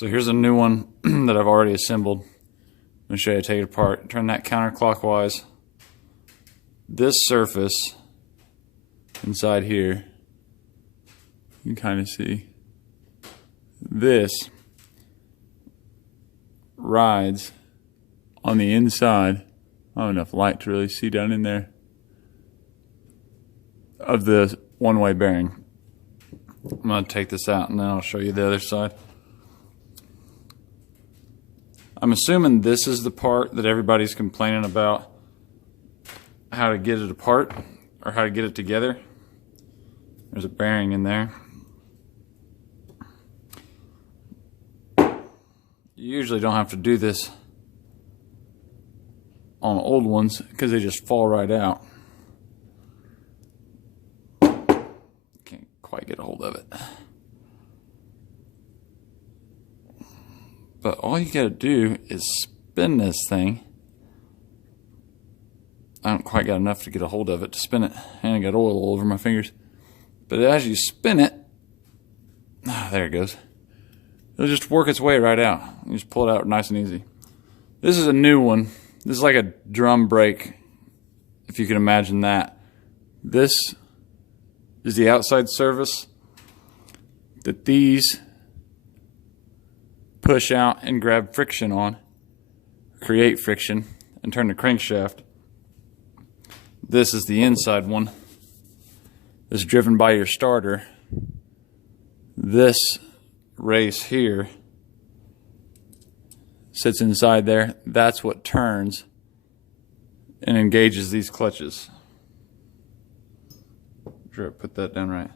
So here's a new one that I've already assembled. I'm going to show you how to take it apart. Turn that counterclockwise. This surface inside here, you can kind of see this rides on the inside. I don't have enough light to really see down in there of the one-way bearing. I'm going to take this out and then I'll show you the other side. I'm assuming this is the part that everybody's complaining about how to get it apart or how to get it together. There's a bearing in there. You usually don't have to do this on old ones because they just fall right out. Can't quite get a hold of it. But all you gotta do is spin this thing. I don't quite got enough to get a hold of it to spin it, and I got oil all over my fingers. But as you spin it, there it goes. It'll just work its way right out. You just pull it out nice and easy. This is a new one. This is like a drum brake, if you can imagine that. This is the outside surface that these push out and grab friction on, create friction, and turn the crankshaft. This is the inside one. This is driven by your starter. This race here sits inside there. That's what turns and engages these clutches. Make sure I put that down right.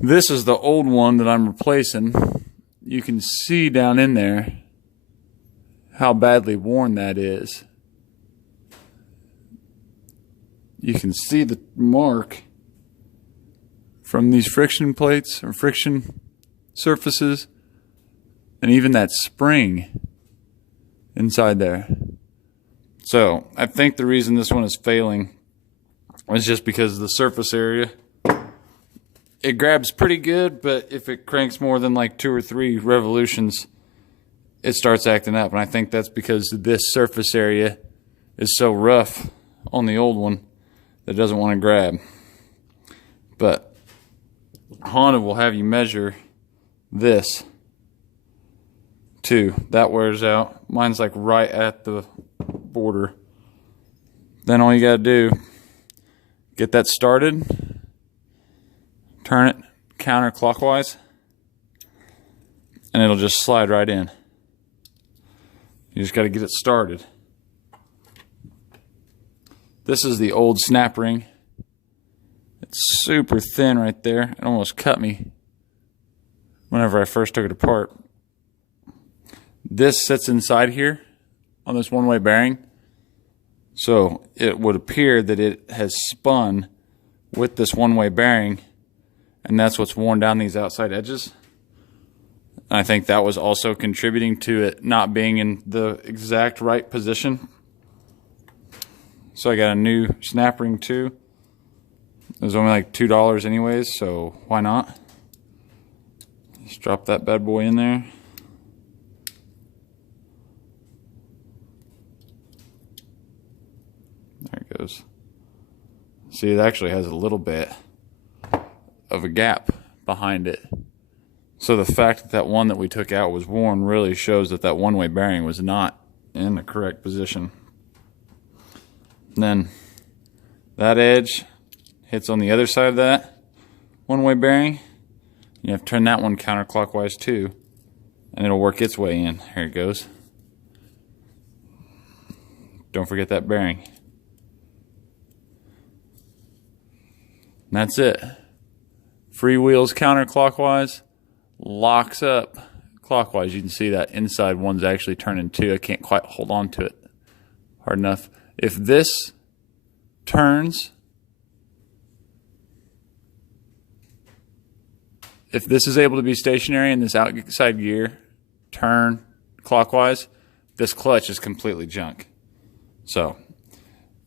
This is the old one that I'm replacing. You can see down in there how badly worn that is. You can see the mark from these friction plates or friction surfaces, and even that spring inside there. So I think the reason this one is failing is just because of the surface area. It grabs pretty good, but if it cranks more than like 2 or 3 revolutions, it starts acting up. And I think that's because this surface area is so rough on the old one that it doesn't want to grab. But Honda will have you measure this too. That wears out. Mine's like right at the border. Then all you gotta do, get that started, turn it counterclockwise, and it'll just slide right in. You just gotta get it started. This is the old snap ring. It's super thin right there. It almost cut me whenever I first took it apart. This sits inside here on this one-way bearing. So it would appear that it has spun with this one-way bearing, and that's what's worn down these outside edges. And I think that was also contributing to it not being in the exact right position. So I got a new snap ring too. It was only like $2 anyways, so why not? Just drop that bad boy in there. There it goes. See, it actually has a little bit of a gap behind it. So the fact that that one that we took out was worn really shows that that one-way bearing was not in the correct position. And then that edge hits on the other side of that one-way bearing. You have to turn that one counterclockwise too, and it'll work its way in. Here it goes. Don't forget that bearing. And that's it. Freewheels counterclockwise, locks up clockwise. You can see that inside one's actually turning too. I can't quite hold on to it hard enough. If this turns, if this is able to be stationary and this outside gear turn clockwise, this clutch is completely junk. So